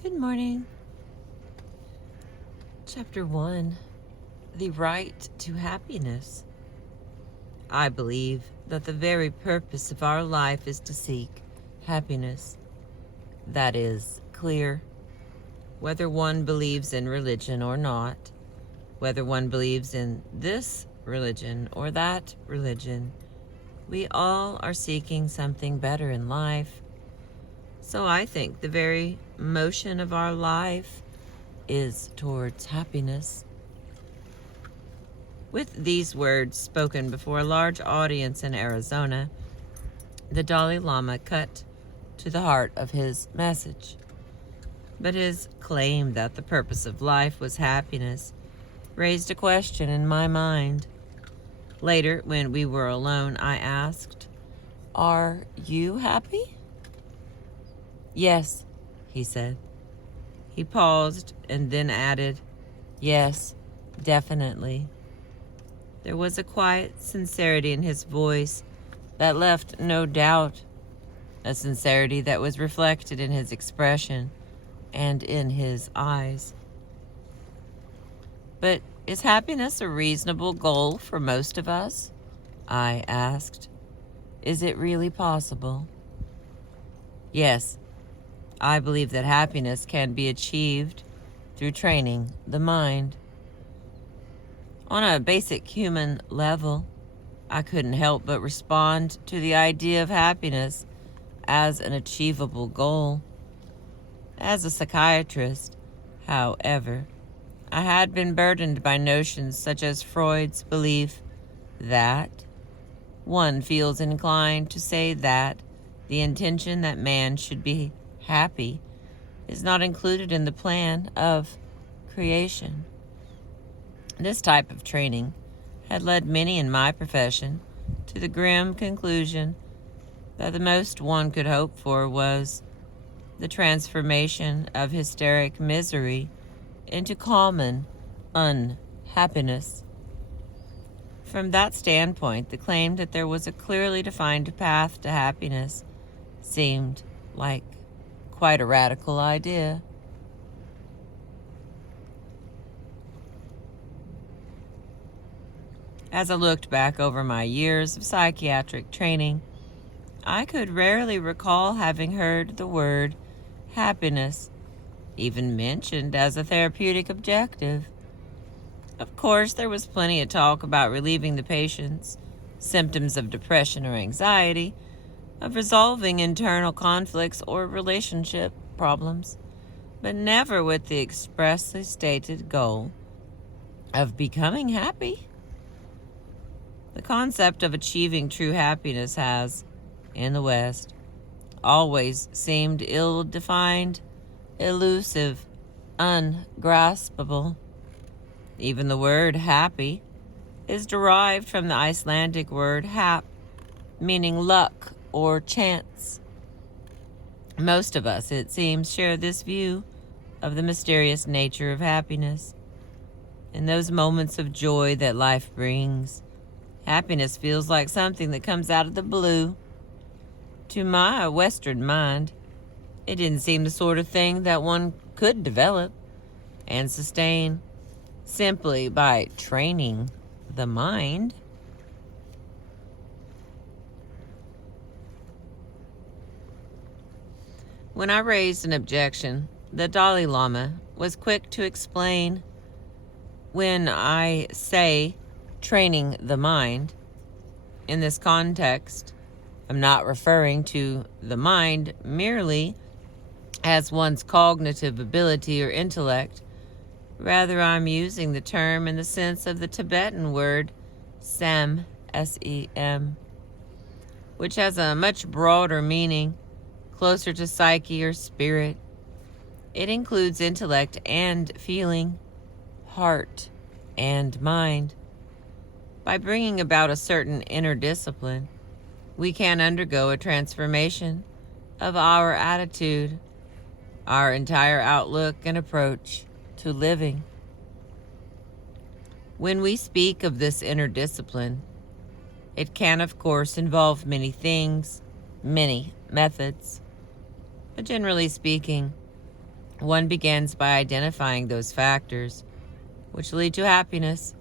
Good morning. Chapter 1: The Right to Happiness. I believe that the very purpose of our life is to seek happiness. That is clear. Whether one believes in religion or not, whether one believes in this religion or that religion, we all are seeking something better in life. So I think the very motion of our life is towards happiness. With these words spoken before a large audience in Arizona, the Dalai Lama cut to the heart of his message. But his claim that the purpose of life was happiness raised a question in my mind. Later, when we were alone, I asked, "Are you happy?" "Yes," he said. He paused and then added, "Yes, definitely." There was a quiet sincerity in his voice that left no doubt, a sincerity that was reflected in his expression and in his eyes. But is happiness a reasonable goal for most of us? I asked. Is it really possible? Yes, I believe that happiness can be achieved through training the mind. On a basic human level, I couldn't help but respond to the idea of happiness as an achievable goal. As a psychiatrist, however, I had been burdened by notions such as Freud's belief that one feels inclined to say that the intention that man should be happy is not included in the plan of creation. This type of training had led many in my profession to the grim conclusion that the most one could hope for was the transformation of hysteric misery into common unhappiness. From that standpoint, the claim that there was a clearly defined path to happiness seemed like quite a radical idea. As I looked back over my years of psychiatric training, I could rarely recall having heard the word happiness even mentioned as a therapeutic objective. Of course, there was plenty of talk about relieving the patient's symptoms of depression or anxiety, of resolving internal conflicts or relationship problems, but never with the expressly stated goal of becoming happy. The concept of achieving true happiness has, in the West, always seemed ill-defined, elusive, ungraspable. Even the word happy is derived from the Icelandic word hap, meaning luck or chance. Most of us, it seems, share this view of the mysterious nature of happiness. In those moments of joy that life brings, happiness feels like something that comes out of the blue. To my Western mind, it didn't seem the sort of thing that one could develop and sustain simply by training the mind. When I raised an objection, the Dalai Lama was quick to explain, when I say training the mind, in this context, I'm not referring to the mind merely as one's cognitive ability or intellect. Rather, I'm using the term in the sense of the Tibetan word sem, S-E-M, which has a much broader meaning, closer to psyche or spirit. It includes intellect and feeling, heart and mind. By bringing about a certain inner discipline, we can undergo a transformation of our attitude, our entire outlook and approach to living. When we speak of this inner discipline, it can, of course, involve many things, many methods. But generally speaking, One begins by identifying those factors which lead to happiness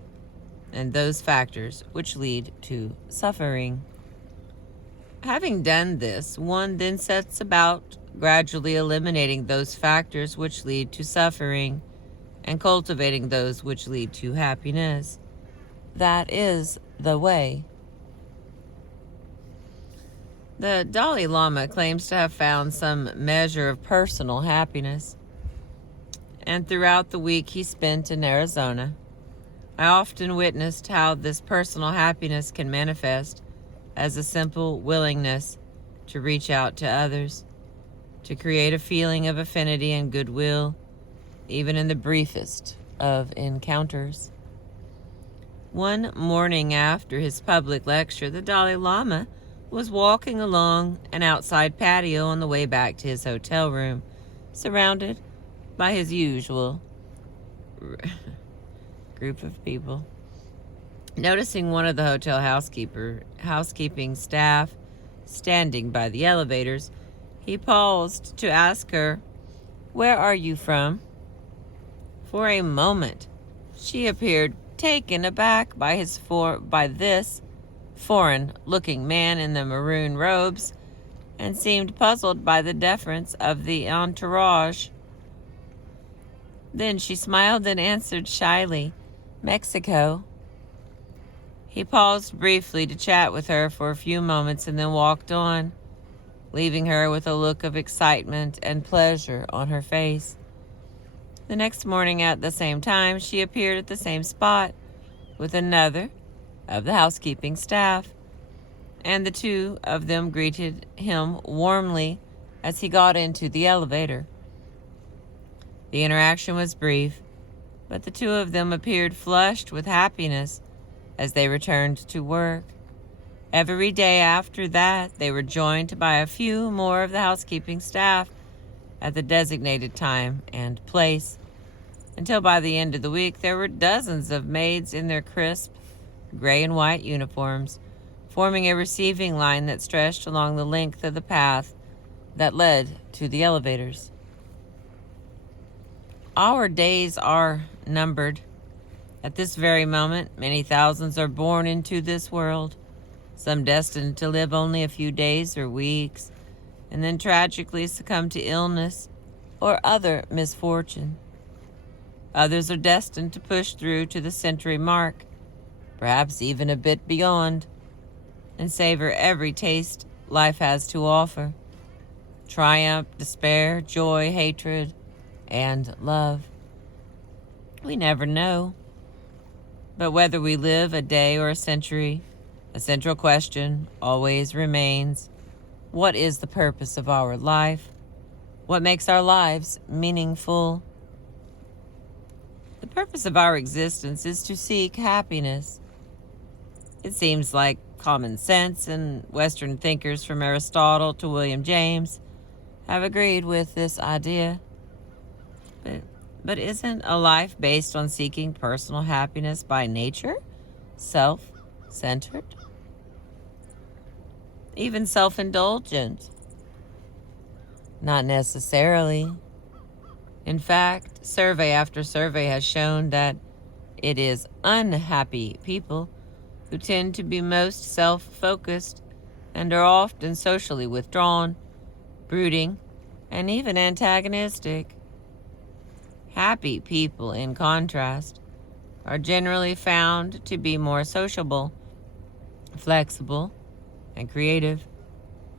and those factors which lead to suffering. Having done this, one then sets about gradually eliminating those factors which lead to suffering and cultivating those which lead to happiness. That is the way. The Dalai Lama claims to have found some measure of personal happiness, and throughout the week he spent in Arizona, I often witnessed how this personal happiness can manifest as a simple willingness to reach out to others, to create a feeling of affinity and goodwill, even in the briefest of encounters. One morning after his public lecture, the Dalai Lama was walking along an outside patio on the way back to his hotel room, surrounded by his usual group of people. Noticing one of the hotel housekeeping staff standing by the elevators, he paused to ask her, "Where are you from?" For a moment, she appeared taken aback by this foreign-looking man in the maroon robes, and seemed puzzled by the deference of the entourage. Then she smiled and answered shyly, "Mexico." He paused briefly to chat with her for a few moments and then walked on, leaving her with a look of excitement and pleasure on her face. The next morning at the same time, she appeared at the same spot with another of the housekeeping staff, and the two of them greeted him warmly as he got into the elevator. The interaction was brief, but the two of them appeared flushed with happiness as they returned to work. Every day after that, they were joined by a few more of the housekeeping staff at the designated time and place, until by the end of the week there were dozens of maids in their crisp gray and white uniforms, forming a receiving line that stretched along the length of the path that led to the elevators. Our days are numbered. At this very moment, many thousands are born into this world, some destined to live only a few days or weeks, and then tragically succumb to illness or other misfortune. Others are destined to push through to the century mark, perhaps even a bit beyond, and savor every taste life has to offer: triumph, despair, joy, hatred, and love. We never know. But whether we live a day or a century, a central question always remains: what is the purpose of our life? What makes our lives meaningful? The purpose of our existence is to seek happiness. It seems like common sense, and Western thinkers from Aristotle to William James have agreed with this idea. But isn't a life based on seeking personal happiness by nature self-centered? Even self-indulgent? Not necessarily. In fact, survey after survey has shown that it is unhappy people who tend to be most self-focused and are often socially withdrawn, brooding, and even antagonistic. Happy people, in contrast, are generally found to be more sociable, flexible, and creative,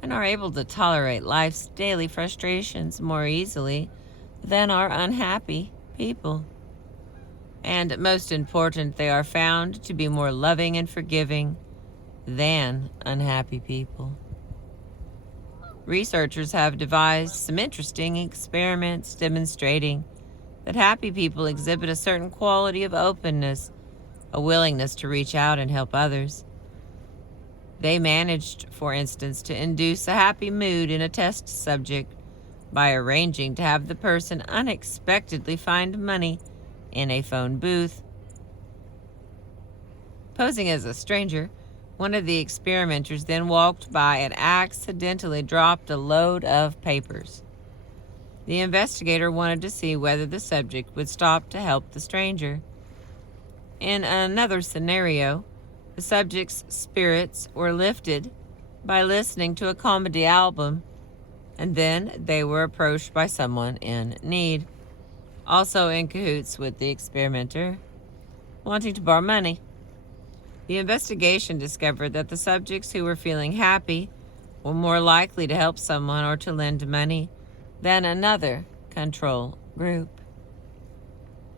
and are able to tolerate life's daily frustrations more easily than are unhappy people. And most important, they are found to be more loving and forgiving than unhappy people. Researchers have devised some interesting experiments demonstrating that happy people exhibit a certain quality of openness, a willingness to reach out and help others. They managed, for instance, to induce a happy mood in a test subject by arranging to have the person unexpectedly find money in a phone booth. Posing as a stranger, one of the experimenters then walked by and accidentally dropped a load of papers. The investigator wanted to see whether the subject would stop to help the stranger. In another scenario, the subject's spirits were lifted by listening to a comedy album, and then they were approached by someone in need, also in cahoots with the experimenter, wanting to borrow money. The investigation discovered that the subjects who were feeling happy were more likely to help someone or to lend money than another control group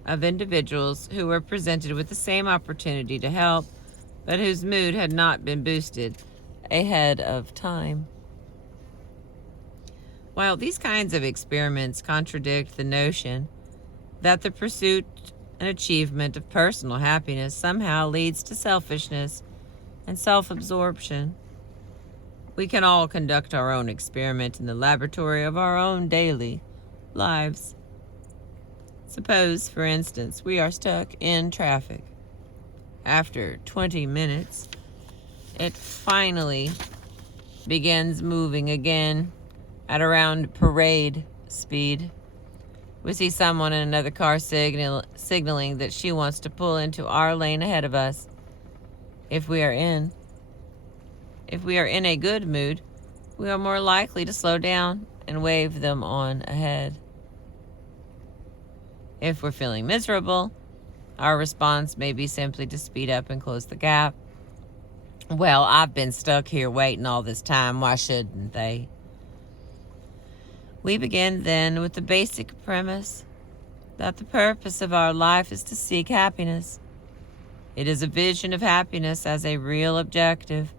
of individuals who were presented with the same opportunity to help, but whose mood had not been boosted ahead of time. While these kinds of experiments contradict the notion that the pursuit and achievement of personal happiness somehow leads to selfishness and self-absorption, we can all conduct our own experiment in the laboratory of our own daily lives. Suppose, for instance, we are stuck in traffic. After 20 minutes, it finally begins moving again at around parade speed. We see someone in another car signaling that she wants to pull into our lane ahead of us. If we are in a good mood, we are more likely to slow down and wave them on ahead. If we're feeling miserable, our response may be simply to speed up and close the gap. Well, I've been stuck here waiting all this time. Why shouldn't they? We begin then with the basic premise that the purpose of our life is to seek happiness. It is a vision of happiness as a real objective,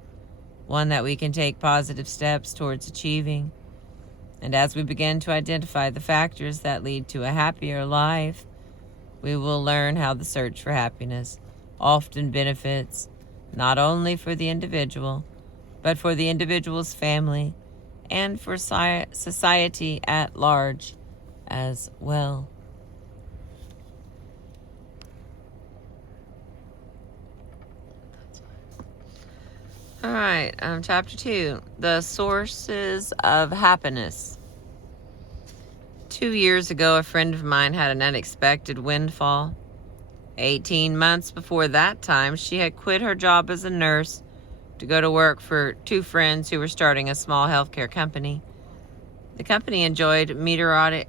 one that we can take positive steps towards achieving. And as we begin to identify the factors that lead to a happier life, we will learn how the search for happiness often benefits not only for the individual, but for the individual's family and for society at large as well. All right, chapter 2, the sources of happiness. 2 years ago, a friend of mine had an unexpected windfall. 18 months before that time, she had quit her job as a nurse to go to work for 2 friends who were starting a small healthcare company. The company enjoyed meteoric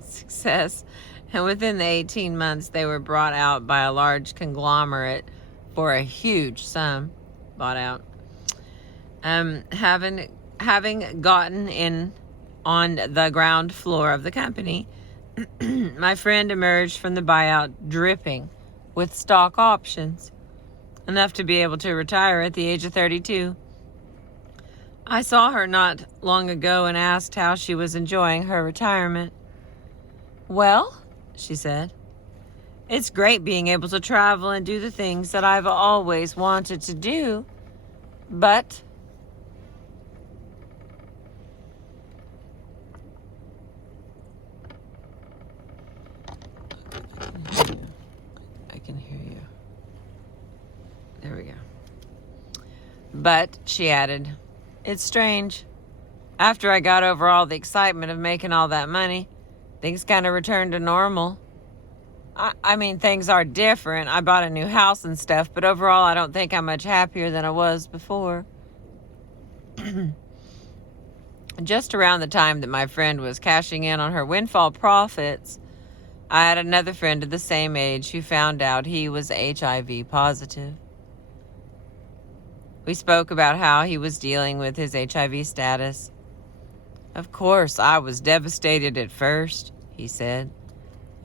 success, and within the 18 months, they were bought out by a large conglomerate for a huge sum. Bought out. Having gotten in on the ground floor of the company, my friend emerged from the buyout dripping with stock options, enough to be able to retire at the age of 32. I saw her not long ago and asked how she was enjoying her retirement. Well, she said, it's great being able to travel and do the things that I've always wanted to do, but I can hear you. There we go. But, she added, it's strange. After I got over all the excitement of making all that money, things kind of returned to normal. I mean, things are different. I bought a new house and stuff, but overall I don't think I'm much happier than I was before. Just around the time that my friend was cashing in on her windfall profits, I had another friend of the same age who found out he was HIV positive. We spoke about how he was dealing with his HIV status. Of course, I was devastated at first, he said,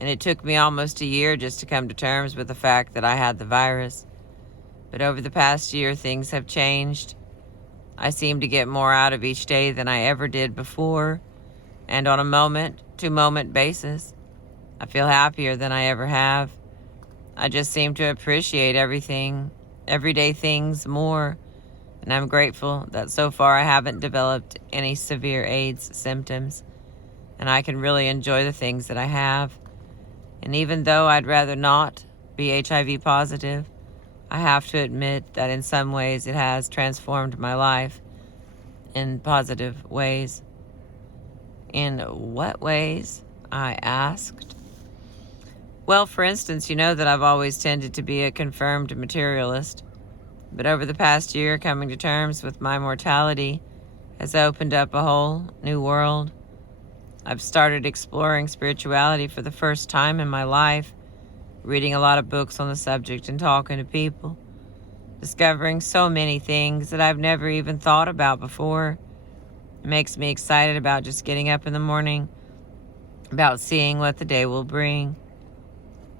and it took me almost a year just to come to terms with the fact that I had the virus. But over the past year, things have changed. I seem to get more out of each day than I ever did before, and on a moment-to-moment basis, I feel happier than I ever have. I just seem to appreciate everyday things more, and I'm grateful that so far I haven't developed any severe AIDS symptoms, and I can really enjoy the things that I have. And even though I'd rather not be HIV positive, I have to admit that in some ways it has transformed my life in positive ways. In what ways? I asked. Well, for instance, you know that I've always tended to be a confirmed materialist, but over the past year, coming to terms with my mortality has opened up a whole new world. I've started exploring spirituality for the first time in my life, reading a lot of books on the subject and talking to people, discovering so many things that I've never even thought about before. It makes me excited about just getting up in the morning, about seeing what the day will bring.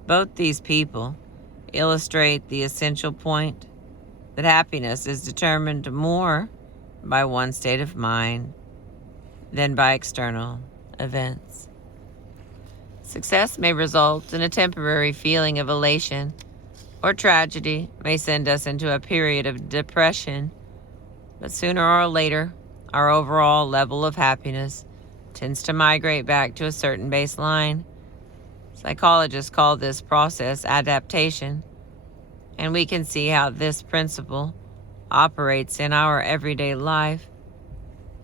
Both these people illustrate the essential point that happiness is determined more by one's state of mind than by external events. Success may result in a temporary feeling of elation, or tragedy may send us into a period of depression, but sooner or later, our overall level of happiness tends to migrate back to a certain baseline. Psychologists call this process adaptation, and we can see how this principle operates in our everyday life.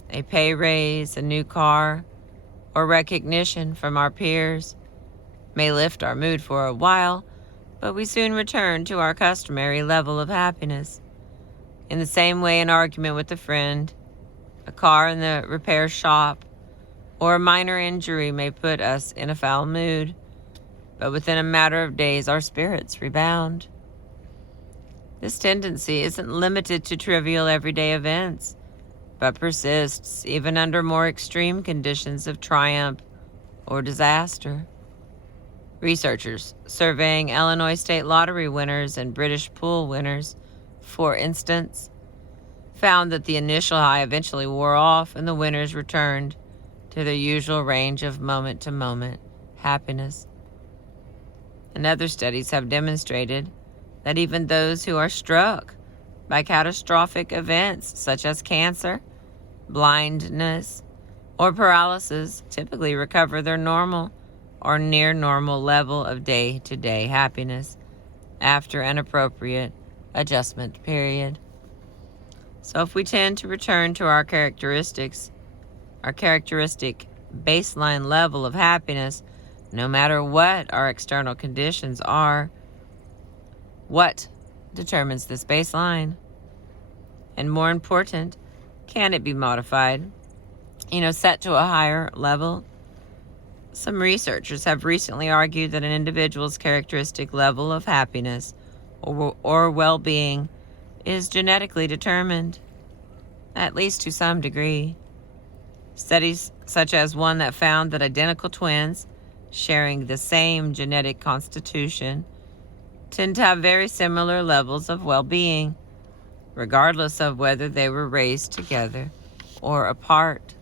A pay raise, a new car, or recognition from our peers may lift our mood for a while, but we soon return to our customary level of happiness. In the same way, an argument with a friend, a car in the repair shop, or a minor injury may put us in a foul mood, but within a matter of days our spirits rebound. This tendency isn't limited to trivial everyday events, but persists even under more extreme conditions of triumph or disaster. Researchers surveying Illinois state lottery winners and British pool winners, for instance, found that the initial high eventually wore off and the winners returned to their usual range of moment-to-moment happiness. And other studies have demonstrated that even those who are struck by catastrophic events such as cancer, blindness, or paralysis typically recover their normal or near normal level of day-to-day happiness after an appropriate adjustment period. So if we tend to return to our characteristic baseline level of happiness, no matter what our external conditions are, what determines this baseline? And more important, can it be modified? Set to a higher level? Some researchers have recently argued that an individual's characteristic level of happiness or well-being is genetically determined, at least to some degree. Studies such as one that found that identical twins sharing the same genetic constitution tend to have very similar levels of well-being, regardless of whether they were raised together or apart,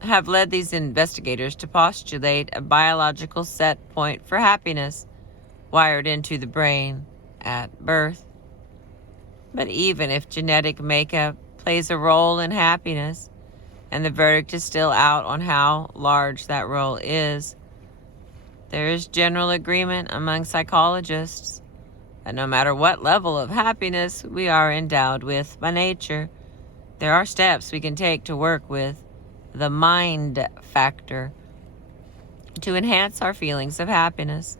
have led these investigators to postulate a biological set point for happiness wired into the brain at birth. But even if genetic makeup plays a role in happiness, and the verdict is still out on how large that role is, there is general agreement among psychologists that no matter what level of happiness we are endowed with by nature, there are steps we can take to work with the mind factor to enhance our feelings of happiness.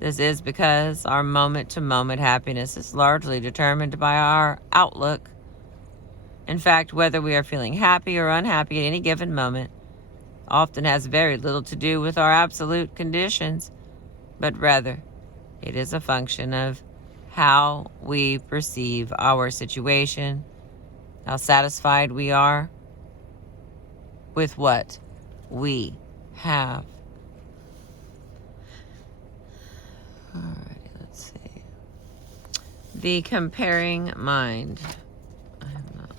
This is because our moment-to-moment happiness is largely determined by our outlook. In fact, whether we are feeling happy or unhappy at any given moment often has very little to do with our absolute conditions, but rather it is a function of how we perceive our situation, how satisfied we are with what we have. Alrighty, let's see. The comparing mind. I have not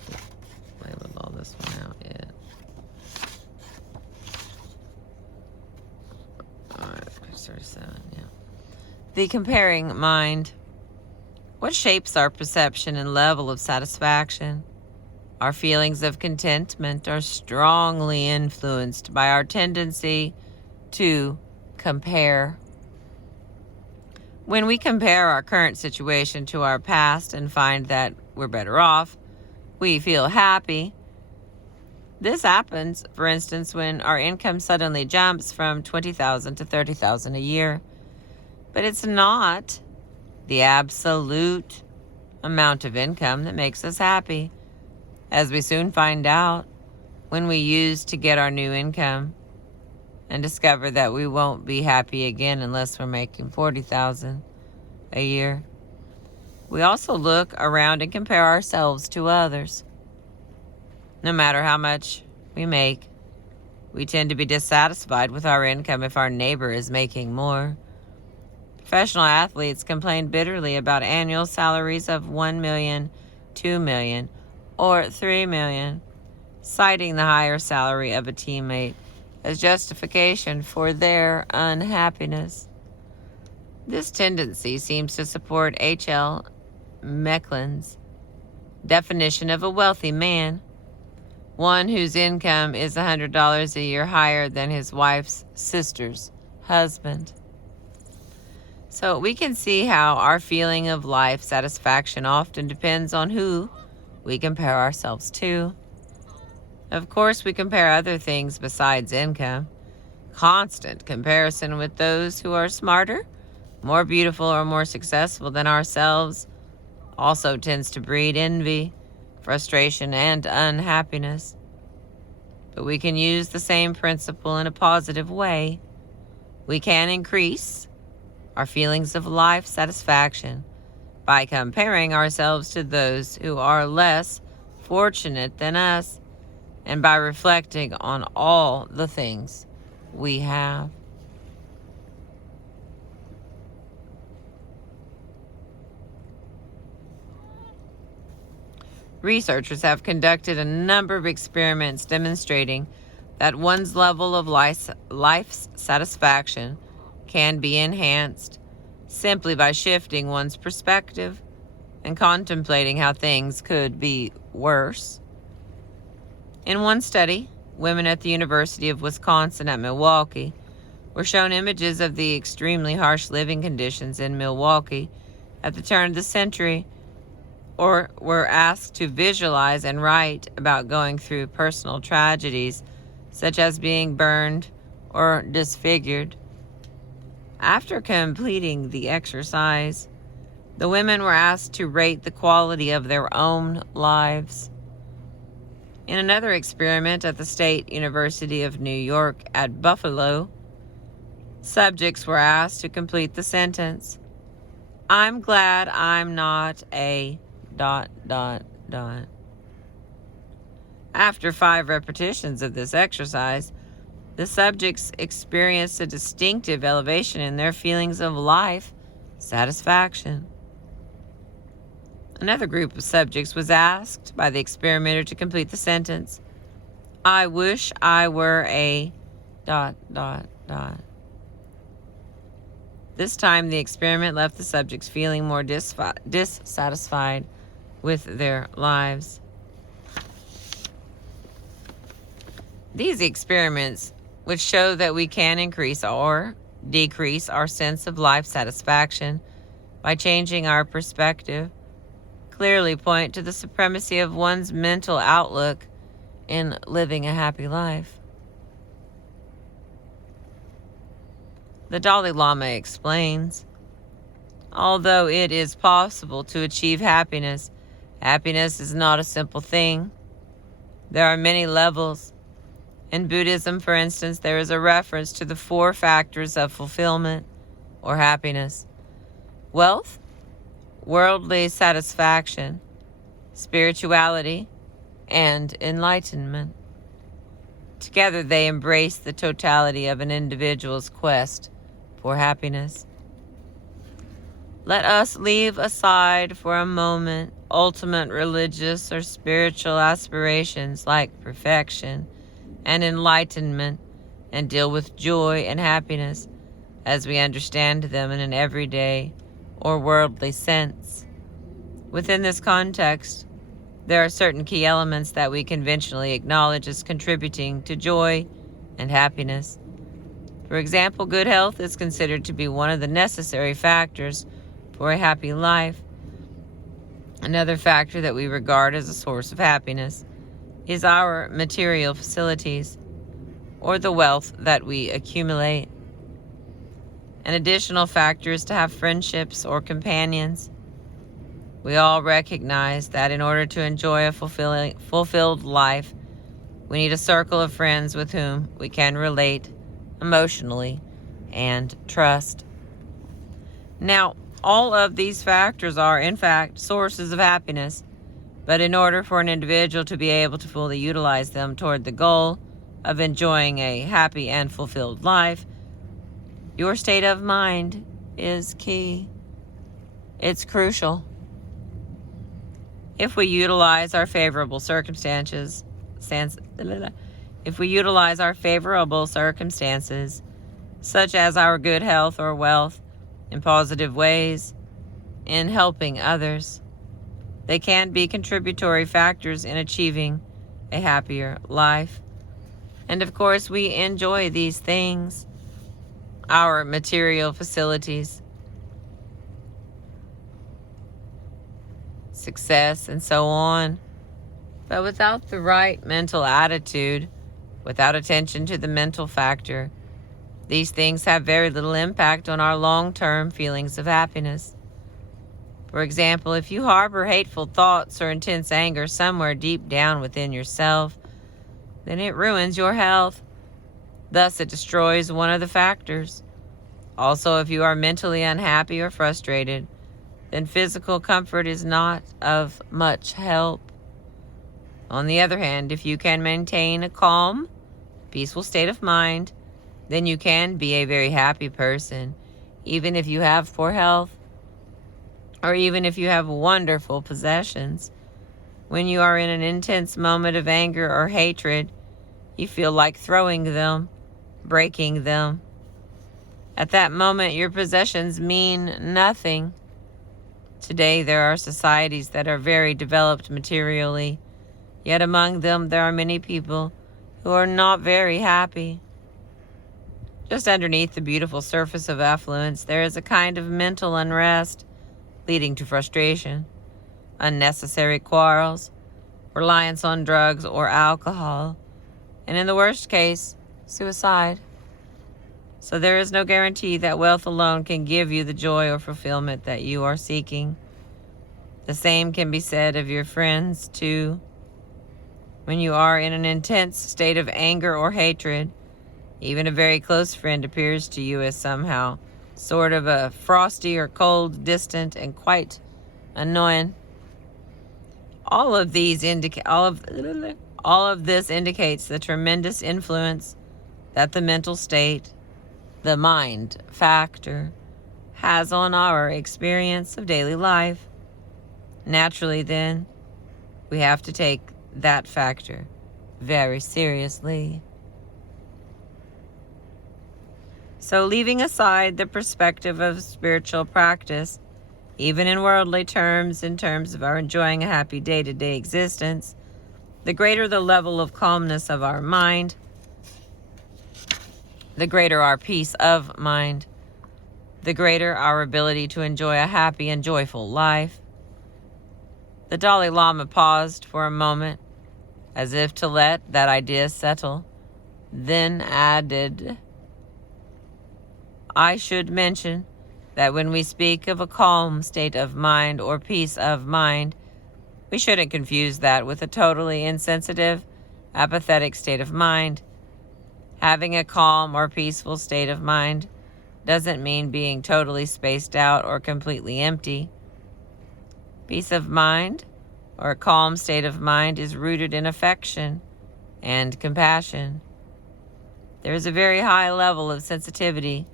labeled all this one out yet. Alright, page 37, yeah. The comparing mind. What shapes our perception and level of satisfaction? Our feelings of contentment are strongly influenced by our tendency to compare. When we compare our current situation to our past and find that we're better off, we feel happy. This happens, for instance, when our income suddenly jumps from $20,000 to $30,000 a year. But it's not the absolute amount of income that makes us happy, as we soon find out when we use to get our new income and discover that we won't be happy again unless we're making $40,000 a year. We also look around and compare ourselves to others. No matter how much we make, we tend to be dissatisfied with our income if our neighbor is making more. Professional athletes complain bitterly about annual salaries of $1 million, $2 million, or $3 million, citing the higher salary of a teammate as justification for their unhappiness. This tendency seems to support H.L. Mencken's definition of a wealthy man, one whose income is $100 a year higher than his wife's sister's husband. So we can see how our feeling of life satisfaction often depends on who we compare ourselves to. Of course, we compare other things besides income. Constant comparison with those who are smarter, more beautiful, or more successful than ourselves also tends to breed envy, frustration, and unhappiness. But we can use the same principle in a positive way. We can increase our feelings of life satisfaction by comparing ourselves to those who are less fortunate than us, and by reflecting on all the things we have. Researchers have conducted a number of experiments demonstrating that one's level of life's satisfaction can be enhanced simply by shifting one's perspective and contemplating how things could be worse. In one study, women at the University of Wisconsin at Milwaukee were shown images of the extremely harsh living conditions in Milwaukee at the turn of the century, or were asked to visualize and write about going through personal tragedies such as being burned or disfigured. After completing the exercise, the women were asked to rate the quality of their own lives. In another experiment at the State University of New York at Buffalo, subjects were asked to complete the sentence, "I'm glad I'm not a ... After 5 repetitions of this exercise, the subjects experienced a distinctive elevation in their feelings of life satisfaction. Another group of subjects was asked by the experimenter to complete the sentence, "I wish I were a ... This time, the experiment left the subjects feeling more dissatisfied with their lives. These experiments, which show that we can increase or decrease our sense of life satisfaction by changing our perspective, clearly point to the supremacy of one's mental outlook in living a happy life. The Dalai Lama explains, although it is possible to achieve happiness, happiness is not a simple thing. There are many levels. In Buddhism, for instance, there is a reference to the 4 factors of fulfillment or happiness: wealth, worldly satisfaction, spirituality, and enlightenment. Together they embrace the totality of an individual's quest for happiness. Let us leave aside for a moment ultimate religious or spiritual aspirations like perfection and enlightenment and deal with joy and happiness as we understand them in an everyday or worldly sense. Within this context, there are certain key elements that we conventionally acknowledge as contributing to joy and happiness. For example, good health is considered to be one of the necessary factors for a happy life. Another factor that we regard as a source of happiness is our material facilities, or the wealth that we accumulate. An additional factor is to have friendships or companions. We all recognize that in order to enjoy a fulfilled life, we need a circle of friends with whom we can relate emotionally and trust. Now, all of these factors are, in fact, sources of happiness, but in order for an individual to be able to fully utilize them toward the goal of enjoying a happy and fulfilled life, your state of mind is key. It's crucial. If we utilize our favorable circumstances, such as our good health or wealth, in positive ways, in helping others, they can be contributory factors in achieving a happier life. And of course, we enjoy these things, our material facilities, success, and so on. But without the right mental attitude, without attention to the mental factor, these things have very little impact on our long-term feelings of happiness. For example, if you harbor hateful thoughts or intense anger somewhere deep down within yourself, then it ruins your health. Thus, it destroys one of the factors. Also, if you are mentally unhappy or frustrated, then physical comfort is not of much help. On the other hand, if you can maintain a calm, peaceful state of mind, then you can be a very happy person, even if you have poor health, or even if you have wonderful possessions. When you are in an intense moment of anger or hatred, you feel like throwing them, breaking them. At that moment, your possessions mean nothing. Today, there are societies that are very developed materially, yet among them there are many people who are not very happy. Just underneath the beautiful surface of affluence, there is a kind of mental unrest, leading to frustration, unnecessary quarrels, reliance on drugs or alcohol, and in the worst case, suicide. So there is no guarantee that wealth alone can give you the joy or fulfillment that you are seeking. The same can be said of your friends, too. When you are in an intense state of anger or hatred, even a very close friend appears to you as somehow sort of a frosty or cold, distant, and quite annoying. All of this indicates the tremendous influence that the mental state, the mind factor, has on our experience of daily life. Naturally, then, we have to take that factor very seriously. So, leaving aside the perspective of spiritual practice, even in worldly terms, in terms of our enjoying a happy day-to-day existence, the greater the level of calmness of our mind, the greater our peace of mind, the greater our ability to enjoy a happy and joyful life. The Dalai Lama paused for a moment, as if to let that idea settle, then added, I should mention that when we speak of a calm state of mind or peace of mind, we shouldn't confuse that with a totally insensitive, apathetic state of mind. Having a calm or peaceful state of mind doesn't mean being totally spaced out or completely empty. Peace of mind, or a calm state of mind, is rooted in affection and compassion. There is a very high level of sensitivity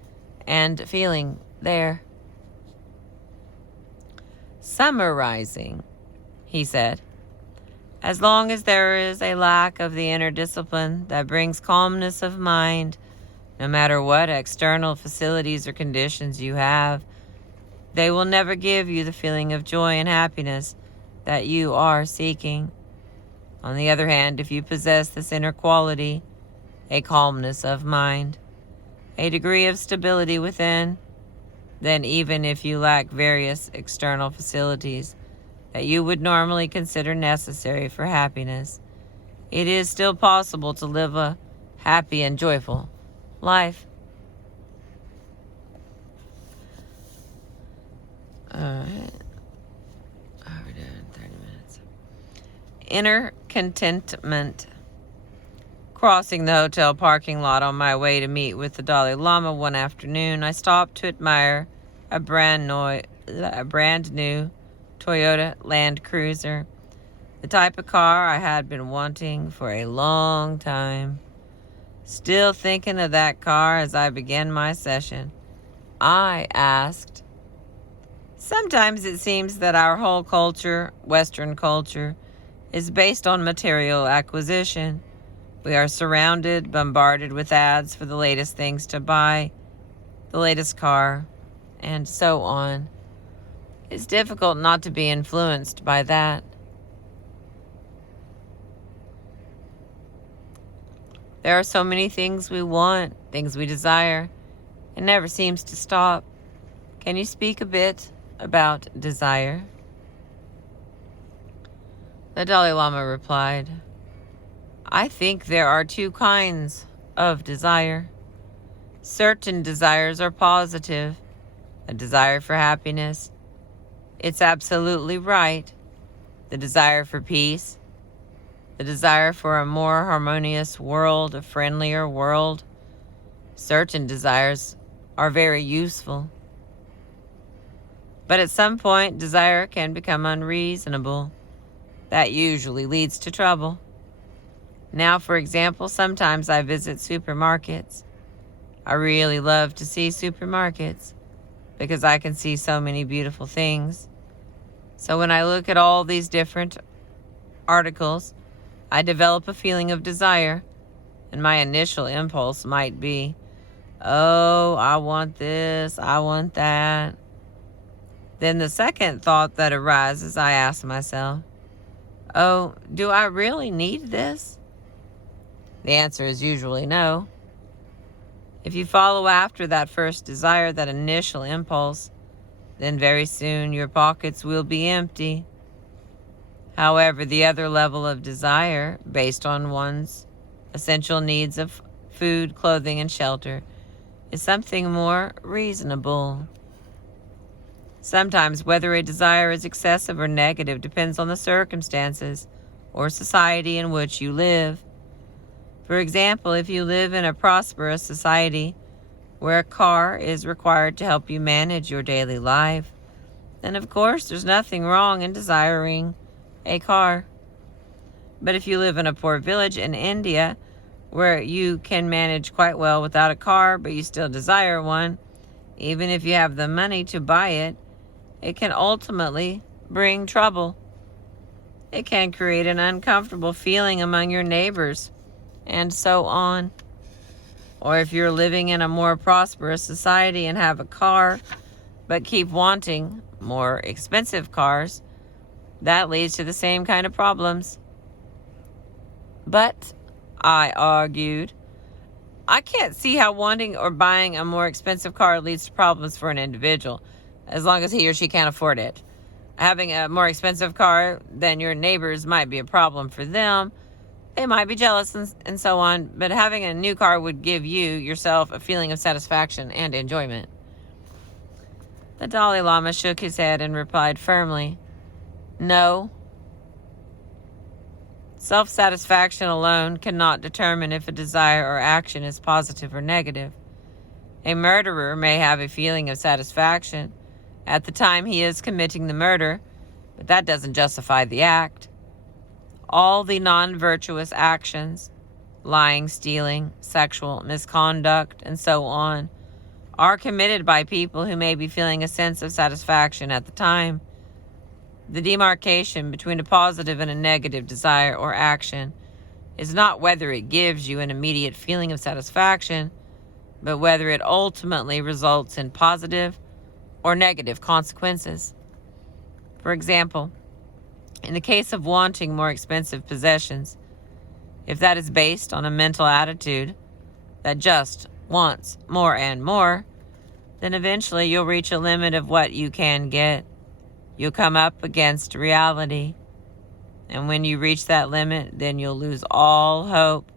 and feeling there. Summarizing, he said, as long as there is a lack of the inner discipline that brings calmness of mind, no matter what external facilities or conditions you have, they will never give you the feeling of joy and happiness that you are seeking. On the other hand, if you possess this inner quality, a calmness of mind, a degree of stability within, then even if you lack various external facilities that you would normally consider necessary for happiness, it is still possible to live a happy and joyful life. All right. We're doing 30 minutes. Inner contentment. Crossing the hotel parking lot on my way to meet with the Dalai Lama one afternoon, I stopped to admire a brand new Toyota Land Cruiser, the type of car I had been wanting for a long time. Still thinking of that car as I began my session, I asked, sometimes it seems that our whole culture, Western culture, is based on material acquisition. We are surrounded, bombarded with ads for the latest things to buy, the latest car, and so on. It's difficult not to be influenced by that. There are so many things we want, things we desire. It never seems to stop. Can you speak a bit about desire? The Dalai Lama replied, I think there are two kinds of desire. Certain desires are positive, a desire for happiness. It's absolutely right. The desire for peace, the desire for a more harmonious world, a friendlier world. Certain desires are very useful. But at some point, desire can become unreasonable. That usually leads to trouble. Now, for example, sometimes I visit supermarkets. I really love to see supermarkets because I can see so many beautiful things. So when I look at all these different articles, I develop a feeling of desire, and my initial impulse might be, oh, I want this, I want that. Then the second thought that arises, I ask myself, oh, do I really need this? The answer is usually no. If you follow after that first desire, that initial impulse, then very soon your pockets will be empty. However, the other level of desire, based on one's essential needs of food, clothing, and shelter, is something more reasonable. Sometimes whether a desire is excessive or negative depends on the circumstances or society in which you live. For example, if you live in a prosperous society where a car is required to help you manage your daily life, then of course there's nothing wrong in desiring a car. But if you live in a poor village in India where you can manage quite well without a car, but you still desire one, even if you have the money to buy it, it can ultimately bring trouble. It can create an uncomfortable feeling among your neighbors, and so on. Or if you're living in a more prosperous society and have a car, but keep wanting more expensive cars, that leads to the same kind of problems. But, I argued, I can't see how wanting or buying a more expensive car leads to problems for an individual, as long as he or she can't afford it. Having a more expensive car than your neighbors might be a problem for them. They might be jealous and so on, but having a new car would give you, yourself, a feeling of satisfaction and enjoyment. The Dalai Lama shook his head and replied firmly, no. Self-satisfaction alone cannot determine if a desire or action is positive or negative. A murderer may have a feeling of satisfaction at the time he is committing the murder, but that doesn't justify the act. All the non-virtuous actions, lying, stealing, sexual misconduct, and so on, are committed by people who may be feeling a sense of satisfaction at the time. The demarcation between a positive and a negative desire or action is not whether it gives you an immediate feeling of satisfaction, but whether it ultimately results in positive or negative consequences. For example, in the case of wanting more expensive possessions, if that is based on a mental attitude that just wants more and more, then eventually you'll reach a limit of what you can get. You'll come up against reality. And when you reach that limit, then you'll lose all hope,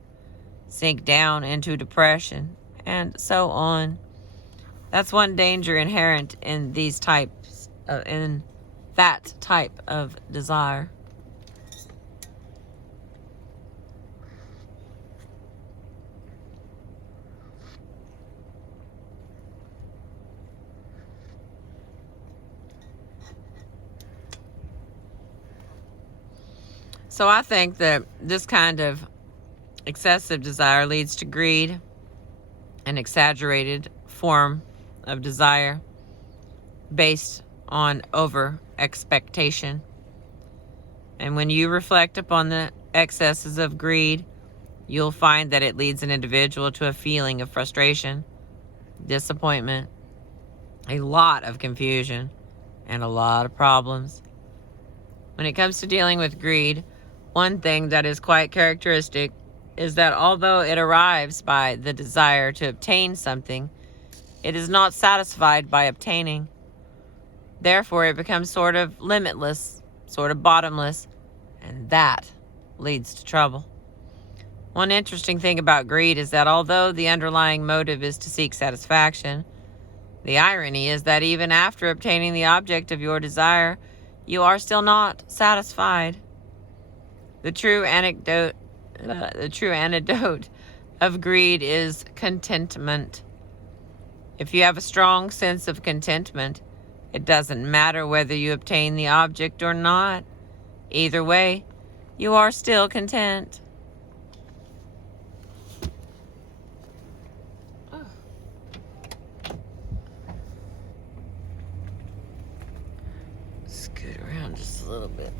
sink down into depression, and so on. That's one danger inherent in these types, in that type of desire. So I think that this kind of excessive desire leads to greed, an exaggerated form of desire based on over expectation. And when you reflect upon the excesses of greed, you'll find that it leads an individual to a feeling of frustration, disappointment, a lot of confusion, and a lot of problems. When it comes to dealing with greed, one thing that is quite characteristic is that although it arrives by the desire to obtain something, it is not satisfied by obtaining. Therefore, it becomes sort of limitless, sort of bottomless, and that leads to trouble. One interesting thing about greed is that although the underlying motive is to seek satisfaction, the irony is that even after obtaining the object of your desire, you are still not satisfied. The true antidote of greed is contentment. If you have a strong sense of contentment, it doesn't matter whether you obtain the object or not. Either way, you are still content. Scoot around just a little bit.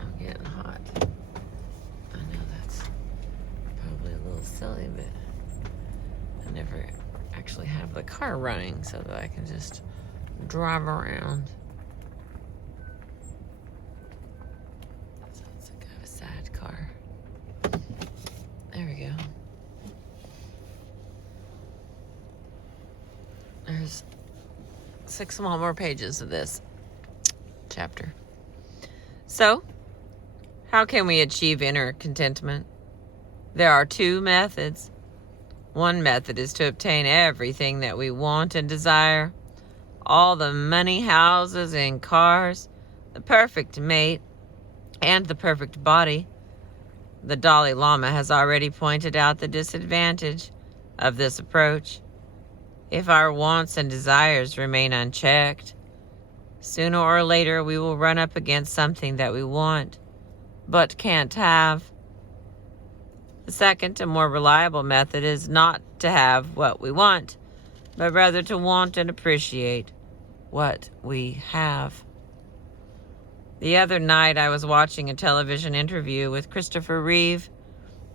I'm getting hot. I know that's probably a little silly, but I never actually have the car running so that I can just drive around. Sounds like I have a sad car. There we go. There's 6 more pages of this chapter. So, how can we achieve inner contentment? There are 2 methods. One method is to obtain everything that we want and desire. All the money, houses, and cars, the perfect mate, and the perfect body. The Dalai Lama has already pointed out the disadvantage of this approach. If our wants and desires remain unchecked, sooner or later we will run up against something that we want, but can't have. The second and more reliable method is not to have what we want, but rather to want and appreciate what we have. The other night I was watching a television interview with Christopher Reeve,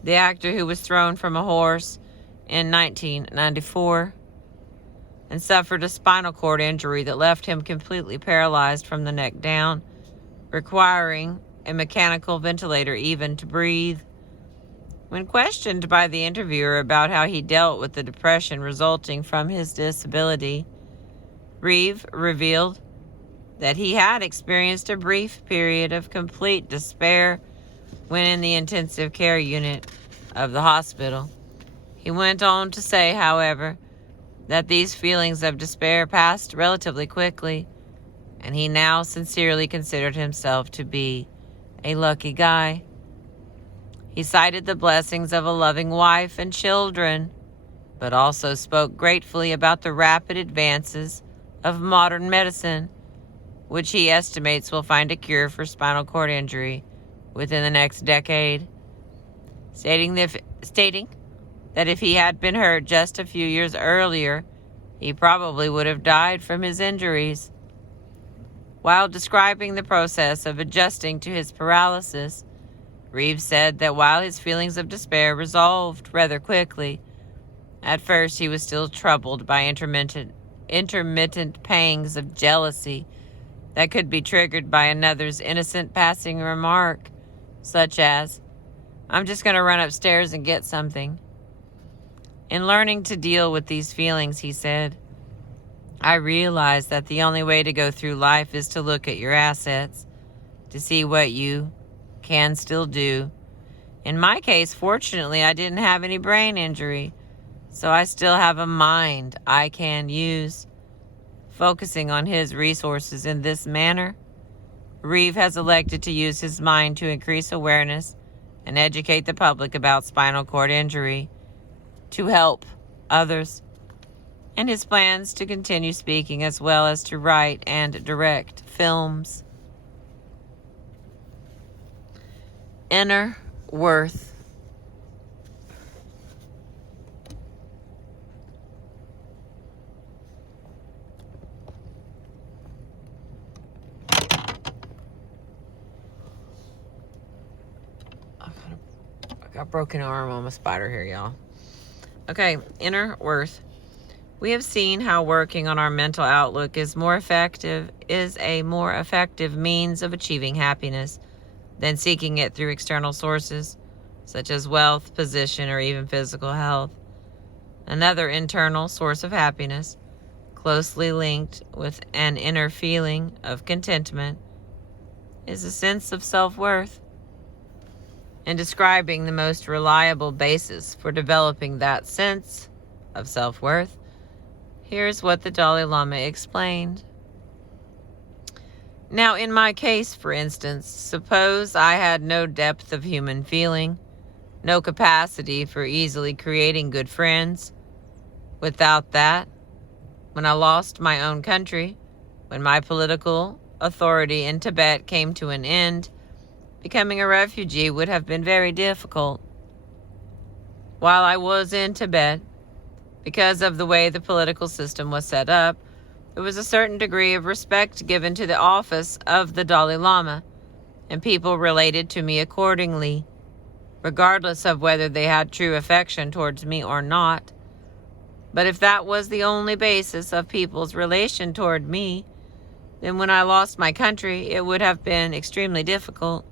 the actor who was thrown from a horse in 1994 and suffered a spinal cord injury that left him completely paralyzed from the neck down, requiring a mechanical ventilator even to breathe. When questioned by the interviewer about how he dealt with the depression resulting from his disability, Reeve revealed that he had experienced a brief period of complete despair when in the intensive care unit of the hospital. He went on to say, however, that these feelings of despair passed relatively quickly, and he now sincerely considered himself to be a lucky guy. He cited the blessings of a loving wife and children, but also spoke gratefully about the rapid advances of modern medicine, which he estimates will find a cure for spinal cord injury within the next decade, stating that if he had been hurt just a few years earlier, he probably would have died from his injuries. While describing the process of adjusting to his paralysis, Reeves said that while his feelings of despair resolved rather quickly, at first he was still troubled by intermittent pangs of jealousy that could be triggered by another's innocent passing remark, such as, "I'm just going to run upstairs and get something." In learning to deal with these feelings, he said, I realized that the only way to go through life is to look at your assets, to see what you can still do. In my case, fortunately, I didn't have any brain injury, so I still have a mind I can use. Focusing on his resources in this manner, Reeve has elected to use his mind to increase awareness and educate the public about spinal cord injury, to help others, and his plans to continue speaking as well as to write and direct films. Inner worth. I got a broken arm on my spider here, y'all. Okay, inner worth. We have seen how working on our mental outlook is a more effective means of achieving happiness than seeking it through external sources, such as wealth, position, or even physical health. Another internal source of happiness, closely linked with an inner feeling of contentment, is a sense of self-worth. In describing the most reliable basis for developing that sense of self-worth, here's what the Dalai Lama explained. Now, in my case, for instance, suppose I had no depth of human feeling, no capacity for easily creating good friends. Without that, when I lost my own country, when my political authority in Tibet came to an end, becoming a refugee would have been very difficult. While I was in Tibet, because of the way the political system was set up, there was a certain degree of respect given to the office of the Dalai Lama, and people related to me accordingly, regardless of whether they had true affection towards me or not. But if that was the only basis of people's relation toward me, then when I lost my country, it would have been extremely difficult.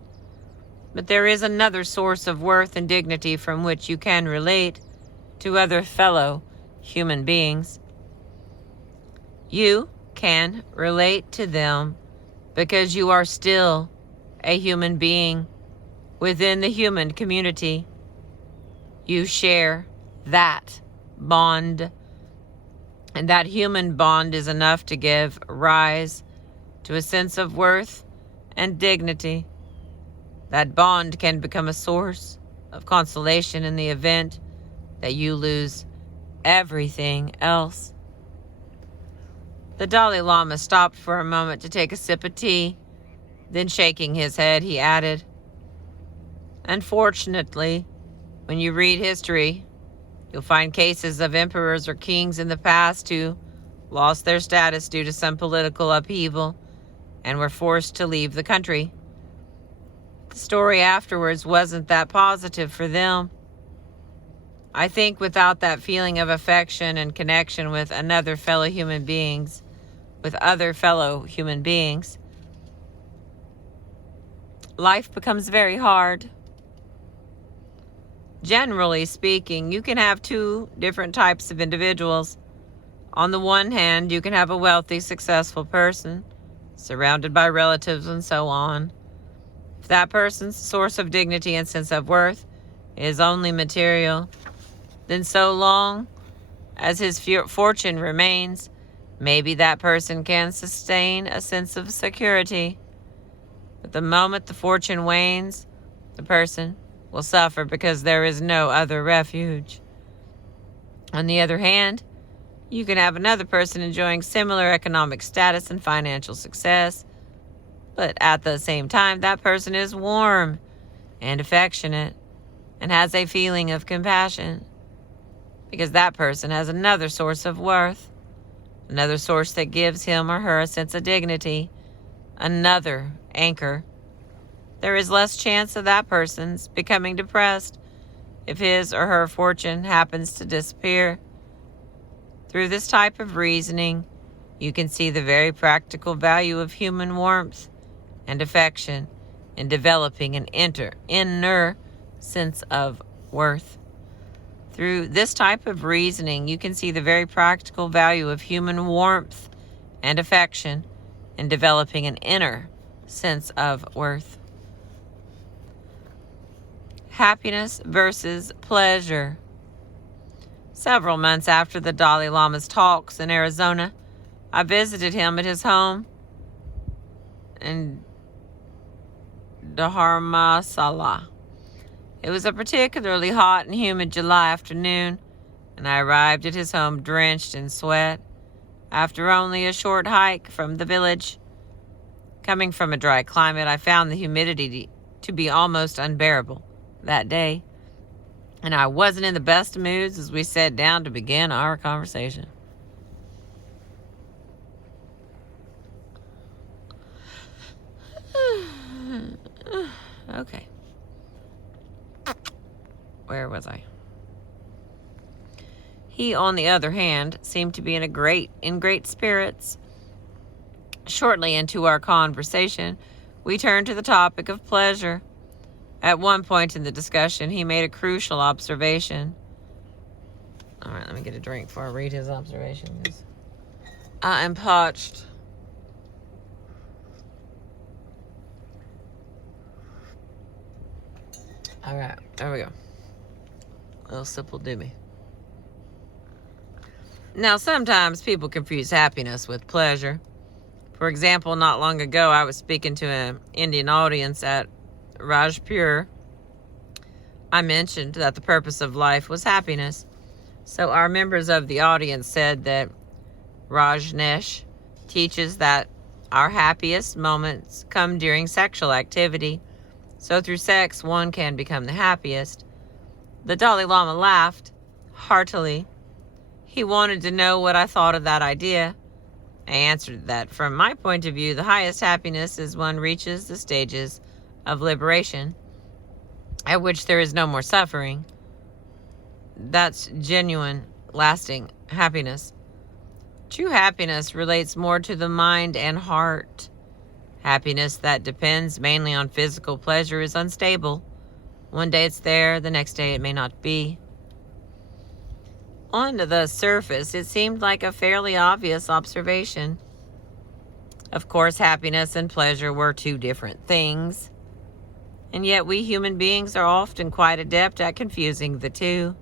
But there is another source of worth and dignity from which you can relate to other fellow human beings. You can relate to them because you are still a human being within the human community. You share that bond, and that human bond is enough to give rise to a sense of worth and dignity. That bond can become a source of consolation in the event that you lose everything else. The Dalai Lama stopped for a moment to take a sip of tea. Then, shaking his head, he added, Unfortunately, when you read history, you'll find cases of emperors or kings in the past who lost their status due to some political upheaval and were forced to leave the country. The story afterwards wasn't that positive for them. I think without that feeling of affection and connection with other fellow human beings, life becomes very hard. Generally speaking, you can have two different types of individuals. On the one hand, you can have a wealthy, successful person, surrounded by relatives and so on. If that person's source of dignity and sense of worth is only material, then so long as his fortune remains, maybe that person can sustain a sense of security. But the moment the fortune wanes, the person will suffer because there is no other refuge. On the other hand, you can have another person enjoying similar economic status and financial success, but at the same time, that person is warm and affectionate and has a feeling of compassion because that person has another source of worth, another source that gives him or her a sense of dignity, another anchor. There is less chance of that person's becoming depressed if his or her fortune happens to disappear. Through this type of reasoning, you can see the very practical value of human warmth and affection in developing an inner sense of worth. Through this type of reasoning, you can see the very practical value of human warmth and affection in developing an inner sense of worth. Happiness versus pleasure. Several months after the Dalai Lama's talks in Arizona, I visited him at his home in Dharamsala. It was a particularly hot and humid July afternoon, and I arrived at his home drenched in sweat after only a short hike from the village. Coming from a dry climate, I found the humidity to be almost unbearable that day, and I wasn't in the best moods as we sat down to begin our conversation. Okay. Where was I? He, on the other hand, seemed to be in great spirits. Shortly into our conversation, we turned to the topic of pleasure. At one point in the discussion, he made a crucial observation. All right, let me get a drink before I read his observation. I am parched. All right, there we go. A little sip will do me. Now, sometimes people confuse happiness with pleasure. For example, not long ago, I was speaking to an Indian audience at Rajpur. I mentioned that the purpose of life was happiness. So our members of the audience said that Rajneesh teaches that our happiest moments come during sexual activity. So through sex, one can become the happiest. The Dalai Lama laughed heartily. He wanted to know what I thought of that idea. I answered that from my point of view, the highest happiness is one reaches the stages of liberation, at which there is no more suffering. That's genuine, lasting happiness. True happiness relates more to the mind and heart. Happiness that depends mainly on physical pleasure is unstable. One day it's there, the next day it may not be. On the surface, it seemed like a fairly obvious observation. Of course, happiness and pleasure were two different things. And yet we human beings are often quite adept at confusing the two.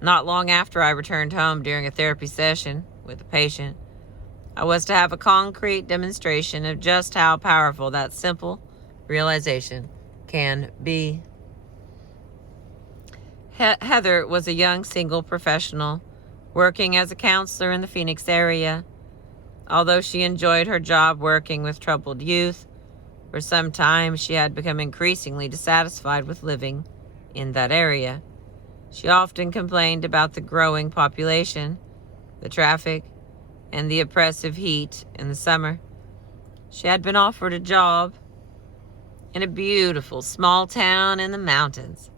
Not long after I returned home during a therapy session with a patient, I was to have a concrete demonstration of just how powerful that simple realization can be. Heather was a young single professional working as a counselor in the Phoenix area. Although she enjoyed her job working with troubled youth, for some time she had become increasingly dissatisfied with living in that area. She often complained about the growing population, the traffic, and the oppressive heat in the summer. She had been offered a job in a beautiful small town in the mountains.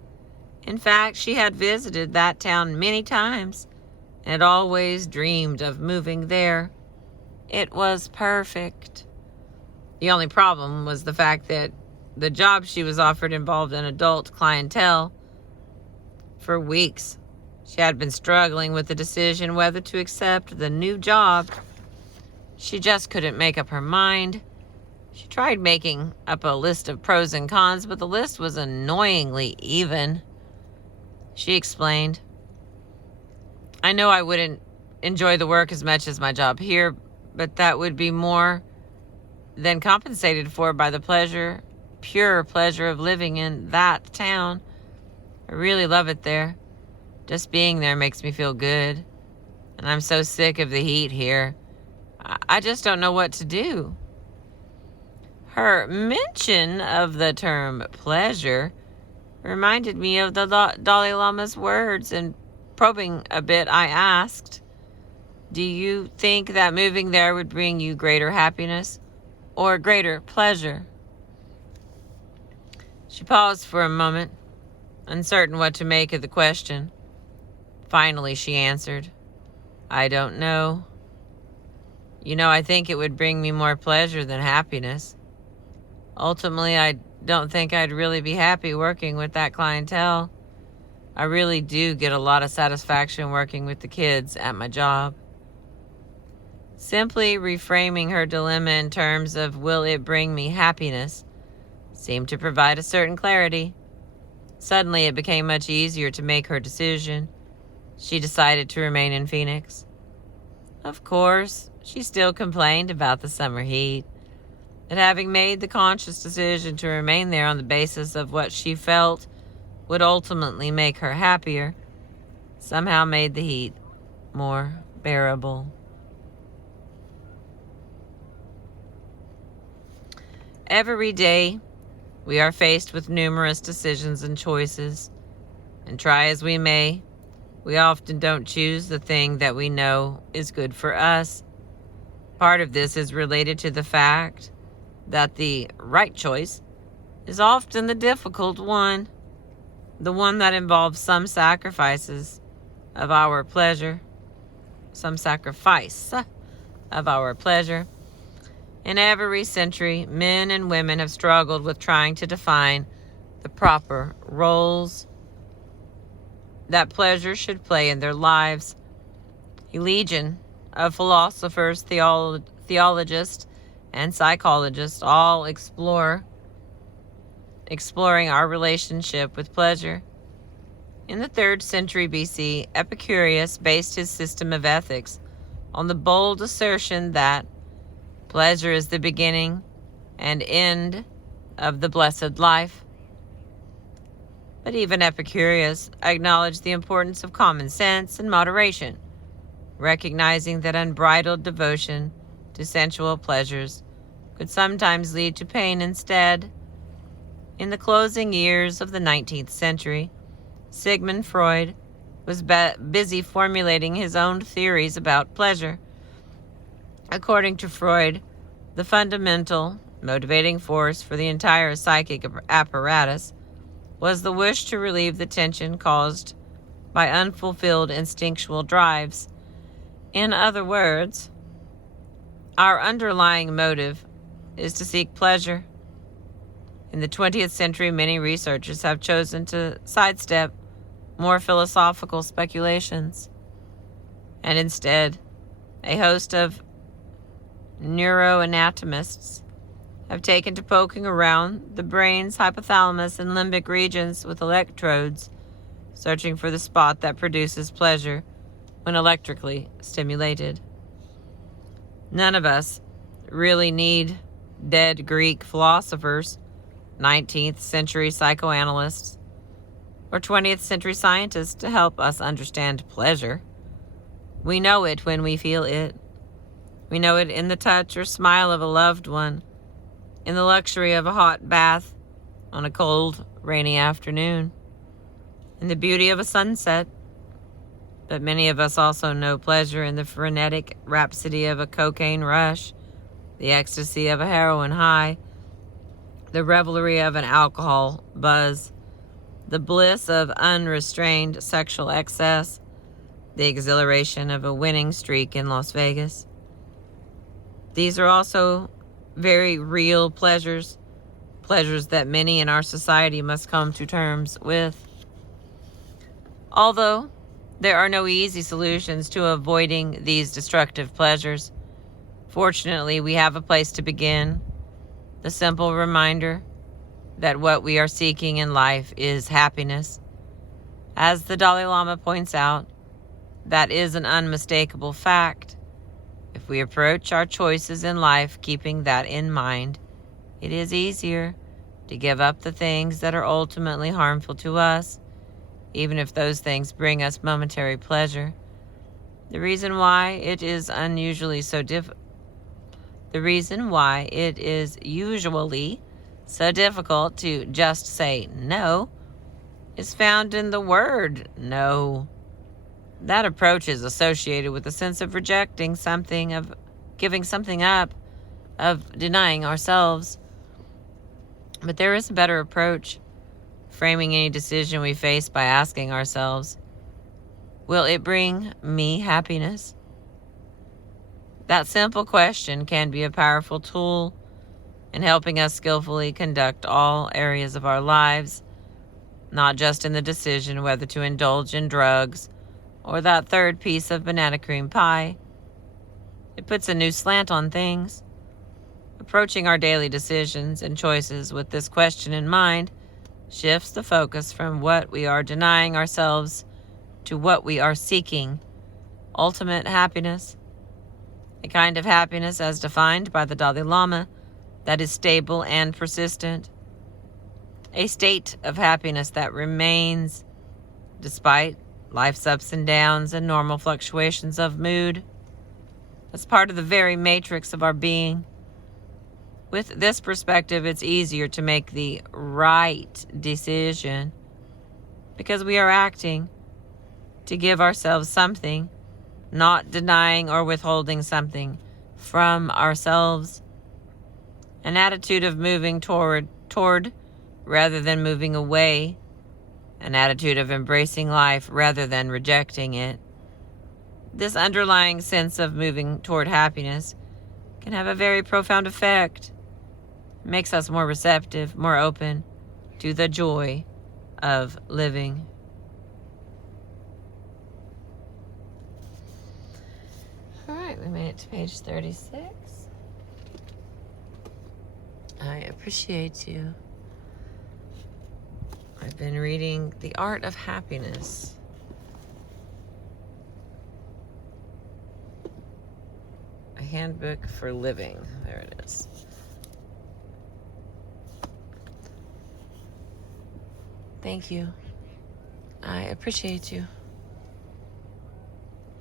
In fact, she had visited that town many times and had always dreamed of moving there. It was perfect. The only problem was the fact that the job she was offered involved an adult clientele. For weeks, she had been struggling with the decision whether to accept the new job. She just couldn't make up her mind. She tried making up a list of pros and cons, but the list was annoyingly even. She explained, "I know I wouldn't enjoy the work as much as my job here, but that would be more than compensated for by the pure pleasure of living in that town. I really love it there. Just being there makes me feel good. And I'm so sick of the heat here. I just don't know what to do." Her mention of the term pleasure reminded me of the Dalai Lama's words, and probing a bit, I asked, "Do you think that moving there would bring you greater happiness or greater pleasure?" She paused for a moment, uncertain what to make of the question. Finally, she answered, "I don't know. I think it would bring me more pleasure than happiness. Ultimately, I don't think I'd really be happy working with that clientele. I really do get a lot of satisfaction working with the kids at my job. Simply reframing her dilemma in terms of will it bring me happiness seemed to provide a certain clarity. Suddenly it became much easier to make her decision. She decided to remain in Phoenix. Of course, she still complained about the summer heat, but having made the conscious decision to remain there on the basis of what she felt would ultimately make her happier, somehow made the heat more bearable. Every day, we are faced with numerous decisions and choices, and try as we may, we often don't choose the thing that we know is good for us. Part of this is related to the fact that the right choice is often the difficult one, the one that involves some sacrifice of our pleasure. In every century, men and women have struggled with trying to define the proper roles that pleasure should play in their lives. A legion of philosophers, theologists, and psychologists all exploring our relationship with pleasure. In the 3rd century BC, Epicurus based his system of ethics on the bold assertion that pleasure is the beginning and end of the blessed life. But even Epicurus acknowledged the importance of common sense and moderation, recognizing that unbridled devotion to sensual pleasures could sometimes lead to pain instead. In the closing years of the 19th century, Sigmund Freud was busy formulating his own theories about pleasure. According to Freud, the fundamental motivating force for the entire psychic apparatus was the wish to relieve the tension caused by unfulfilled instinctual drives. In other words, our underlying motive is to seek pleasure. In the 20th century, many researchers have chosen to sidestep more philosophical speculations, and instead, a host of neuroanatomists have taken to poking around the brain's hypothalamus and limbic regions with electrodes, searching for the spot that produces pleasure when electrically stimulated. None of us really need dead Greek philosophers, 19th century psychoanalysts, or 20th century scientists to help us understand pleasure. We know it when we feel it. We know it in the touch or smile of a loved one, in the luxury of a hot bath on a cold, rainy afternoon, in the beauty of a sunset. But many of us also know pleasure in the frenetic rhapsody of a cocaine rush, the ecstasy of a heroin high, the revelry of an alcohol buzz, the bliss of unrestrained sexual excess, the exhilaration of a winning streak in Las Vegas. These are also very real pleasures that many in our society must come to terms with. Although there are no easy solutions to avoiding these destructive pleasures, fortunately we have a place to begin, the simple reminder that what we are seeking in life is happiness. As the Dalai Lama points out, that is an unmistakable fact. If we approach our choices in life keeping that in mind, it is easier to give up the things that are ultimately harmful to us, even if those things bring us momentary pleasure. The reason why it is usually so difficult to just say no is found in the word no. That approach is associated with a sense of rejecting something, of giving something up, of denying ourselves. But there is a better approach, framing any decision we face by asking ourselves, will it bring me happiness? That simple question can be a powerful tool in helping us skillfully conduct all areas of our lives, not just in the decision whether to indulge in drugs or that third piece of banana cream pie. It puts a new slant on things. Approaching our daily decisions and choices with this question in mind shifts the focus from what we are denying ourselves to what we are seeking: ultimate happiness. A kind of happiness as defined by the Dalai Lama that is stable and persistent. A state of happiness that remains despite life's ups and downs and normal fluctuations of mood, as part of the very matrix of our being. With this perspective, it's easier to make the right decision because we are acting to give ourselves something, not denying or withholding something from ourselves. An attitude of moving toward rather than moving away. An attitude of embracing life rather than rejecting it. This underlying sense of moving toward happiness can have a very profound effect. It makes us more receptive, more open to the joy of living. All right, we made it to page 36. I appreciate you. I've been reading The Art of Happiness. A Handbook for Living. There it is. Thank you. I appreciate you.